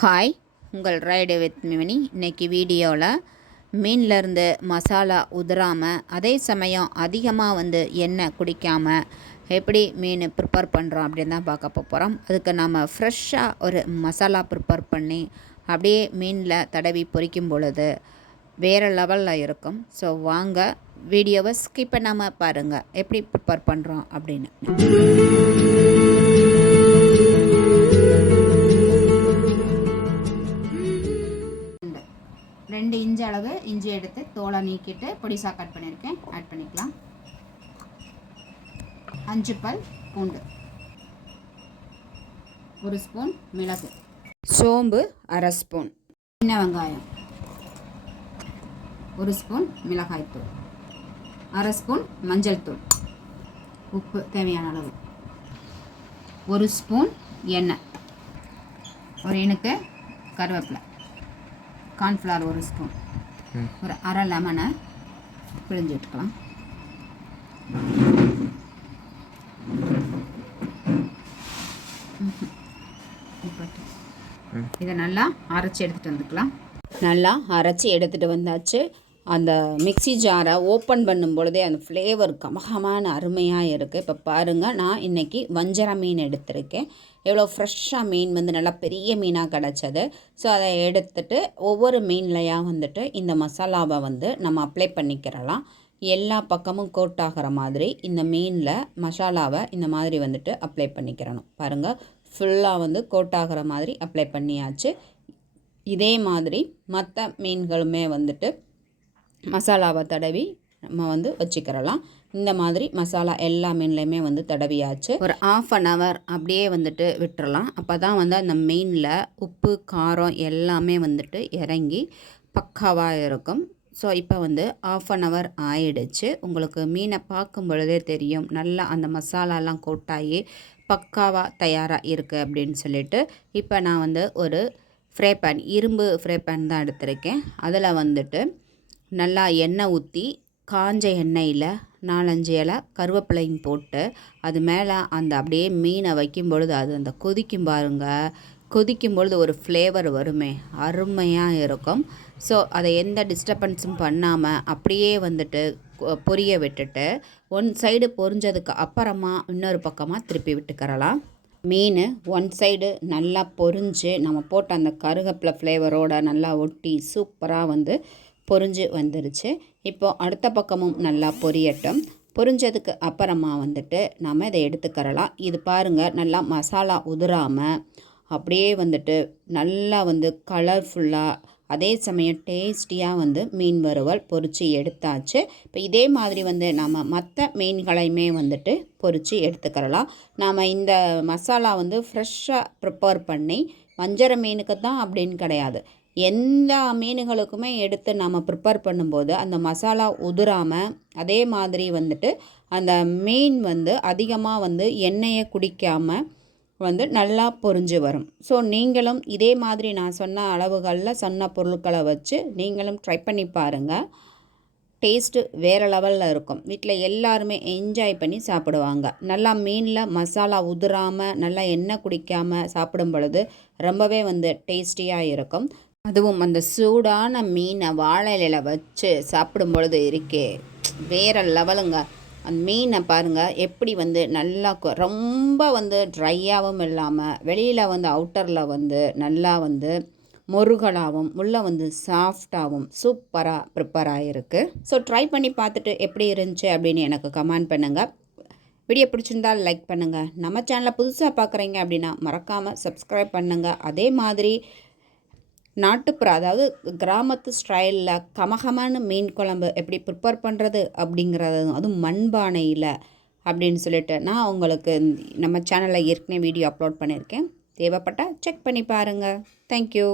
Hi உங்கள் ride with mini இன்னைக்கு வீடியோவில் மீன்லேருந்து மசாலா உதிராமல் அதே சமயம் அதிகமாக வந்து எண்ணெய் குடிக்காமல் எப்படி மீன் ப்ரிப்பேர் பண்ணுறோம் அப்படின்னு தான் பார்க்க போகிறோம் அதுக்கு நாம் ஃப்ரெஷ்ஷாக ஒரு மசாலா ப்ரிப்பேர் பண்ணி அப்படியே மீனில் தடவி பொரிக்கும் பொழுது வேறு லெவலில் இருக்கும். ஸோ வாங்க வீடியோவை ஸ்கிப் பண்ணாமல் பாருங்கள் எப்படி ப்ரிப்பேர் பண்ணுறோம் அப்படின்னு. எடுத்து தோலை நீக்கிட்டு பொடிசா கட் பண்ணியிருக்கேன். ஆட் பண்ணிக்கலாம். அஞ்சு பல் பூண்டு. ஒரு ஸ்பூன் மிளகு. சோம்பு அரை ஸ்பூன். சின்ன வெங்காயம். ஒரு ஸ்பூன் மிளகாய்த்தூள் அரை ஸ்பூன் மஞ்சள் தூள். உப்பு தேவையான அளவு. ஒரு ஸ்பூன் எண்ணெய். ஒரு இனுக்கு கருவேப்பிலை. கார்ன்ஃப்ளவர் ஒரு ஸ்பூன். ஒரு அரை லெமனை பிழிஞ்சு விட்டுக்கலாம். இதை நல்லா அரைச்சி எடுத்துகிட்டு வந்துக்கலாம். நல்லா அரைச்சி எடுத்துகிட்டு வந்தாச்சு. அந்த மிக்ஸி ஜாரை ஓப்பன் பண்ணும் பொழுதே அந்த ஃப்ளேவர் கமகமான அருமையாக இருக்குது இப்போ பாருங்கள் நான் இன்றைக்கி வஞ்சர மீன் எடுத்திருக்கேன். எவ்வளோ ஃப்ரெஷ்ஷாக மீன் வந்து நல்லா பெரிய மீனாக கிடச்சது. ஸோ அதை எடுத்துட்டு ஒவ்வொரு மீன்லையாக வந்துட்டு இந்த மசாலாவை வந்து நம்ம அப்ளை பண்ணிக்கிறலாம். எல்லா பக்கமும் கோட் ஆகிற மாதிரி இந்த மீனில் மசாலாவை இந்த மாதிரி வந்துட்டு அப்ளை பண்ணிக்கிறணும். பாருங்கள் ஃபுல்லாக வந்து கோட் ஆகிற மாதிரி அப்ளை பண்ணியாச்சு. இதே மாதிரி மற்ற மீன்களுமே வந்துட்டு மசாலாவை தடவி நம்ம வந்து வச்சுக்கிறலாம். இந்த மாதிரி மசாலா எல்லா மீன்லேயுமே வந்து தடவியாச்சு. ஒரு ஆஃப் அன் ஹவர் அப்படியே வந்துட்டு விட்டுறலாம். அப்போ தான் வந்து அந்த மீனில் உப்பு காரம் எல்லாமே வந்துட்டு இறங்கி பக்காவாக இருக்கும். ஸோ இப்போ வந்து ஆஃப் அன் ஹவர் ஆயிடுச்சு. உங்களுக்கு மீனை பார்க்கும் பொழுதே தெரியும். நல்லா அந்த மசாலாலாம் கொட்டாயி பக்காவாக தயாராக இருக்குது அப்படின்னு சொல்லிட்டு. இப்போ நான் வந்து ஒரு ஃப்ரை பேன் இரும்பு ஃப்ரை பேன் தான் எடுத்திருக்கேன். அதில் வந்துட்டு நல்லா எண்ணெய் ஊற்றி காஞ்ச எண்ணெயில் நாலஞ்சு இலை கருவேப்பிலையும் போட்டு அது மேலே அந்த அப்படியே மீனை வைக்கும் பொழுது அது அந்த கொதிக்கும் பாருங்கள் கொதிக்கும் பொழுது ஒரு ஃப்ளேவர் வருமே. அருமையாக இருக்கும். ஸோ அதை எந்த டிஸ்டர்பன்ஸும் பண்ணாமல் அப்படியே வந்துட்டு பொரிய விட்டுட்டு ஒன் சைடு பொரிஞ்சதுக்கு அப்புறமா இன்னொரு பக்கமாக திருப்பி விட்டுக்கிறலாம். மீன் ஒன் சைடு நல்லா பொரிஞ்சு நம்ம போட்ட அந்த கருகப்பில் ஃப்ளேவரோட நல்லா ஒட்டி சூப்பராக வந்து பொரிஞ்சு வந்துருச்சு. இப்போது அடுத்த பக்கமும் நல்லா பொரியட்டும். பொரிஞ்சதுக்கு அப்புறமா வந்துட்டு நாம் இதை எடுத்துக்கிறலாம். இது பாருங்கள் நல்லா மசாலா உதிராமல் அப்படியே வந்துட்டு நல்லா வந்து கலர்ஃபுல்லாக அதே சமயம் டேஸ்டியாக வந்து மீன் வறுவல் பொரித்து எடுத்தாச்சு. இப்போ இதே மாதிரி வந்து நாம் மற்ற மீன்களையுமே வந்துட்டு பொரித்து எடுத்துக்கிறலாம். நாம் இந்த மசாலா வந்து ஃப்ரெஷ்ஷாக ப்ரிப்பேர் பண்ணி வஞ்சர மீனுக்கு தான் அப்படின்னு கிடையாது. எல்லா மீனுகளுக்குமே எடுத்து நம்ம ப்ரிப்பேர் பண்ணும்போது அந்த மசாலா உதிராமல் அதே மாதிரி வந்துட்டு அந்த மீன் வந்து அதிகமாக வந்து எண்ணெயை குடிக்காமல் வந்து நல்லா பொரிஞ்சு வரும். ஸோ நீங்களும் இதே மாதிரி நான் சொன்ன அளவுகளில் சொன்ன பொருட்களை வச்சு நீங்களும் ட்ரை பண்ணி பாருங்கள் டேஸ்ட்டு வேறு லெவலில் இருக்கும். வீட்டில் எல்லாருமே என்ஜாய் பண்ணி சாப்பிடுவாங்க. நல்லா மீனில் மசாலா உதிராமல் நல்லா எண்ணெய் குடிக்காமல் சாப்பிடும் பொழுது ரொம்பவே வந்து டேஸ்டியாக இருக்கும். அதுவும் அந்த சூடான மீனை வாழை இலையில வச்சு சாப்பிடும் பொழுது இருக்கே வேறு லெவலுங்க. அந்த மீனை பாருங்கள் எப்படி வந்து நல்லா ரொம்ப வந்து ட்ரையாகவும் இல்லாமல் வெளியில் வந்து அவுட்டரில் வந்து நல்லா வந்து முருகலாகவும் உள்ளே வந்து சாஃப்டாகவும் சூப்பராக ப்ரிப்பேர் ஆகிருக்கு ஸோ ட்ரை பண்ணி பார்த்துட்டு எப்படி இருந்துச்சு அப்படின்னு எனக்கு கமெண்ட் பண்ணுங்கள் வீடியோ பிடிச்சிருந்தா லைக் பண்ணுங்கள் நம்ம சேனலை புதுசாக பார்க்குறீங்க அப்படின்னா மறக்காமல் சப்ஸ்கிரைப் பண்ணுங்கள் அதே மாதிரி நாட்டுப்புற அதாவது கிராமத்து ஸ்டைலில் கமகமான மீன் குழம்பு எப்படி ப்ரிப்பேர் பண்ணுறது அப்படிங்கிறது அதுவும் மண்பானையில் அப்படின்னு சொல்லிட்டு நான் உங்களுக்கு நம்ம சேனலில் ஏற்கனவே வீடியோ அப்லோட் பண்ணியிருக்கேன். தேவைப்பட்டால் செக் பண்ணி பாருங்கள் தேங்க்யூ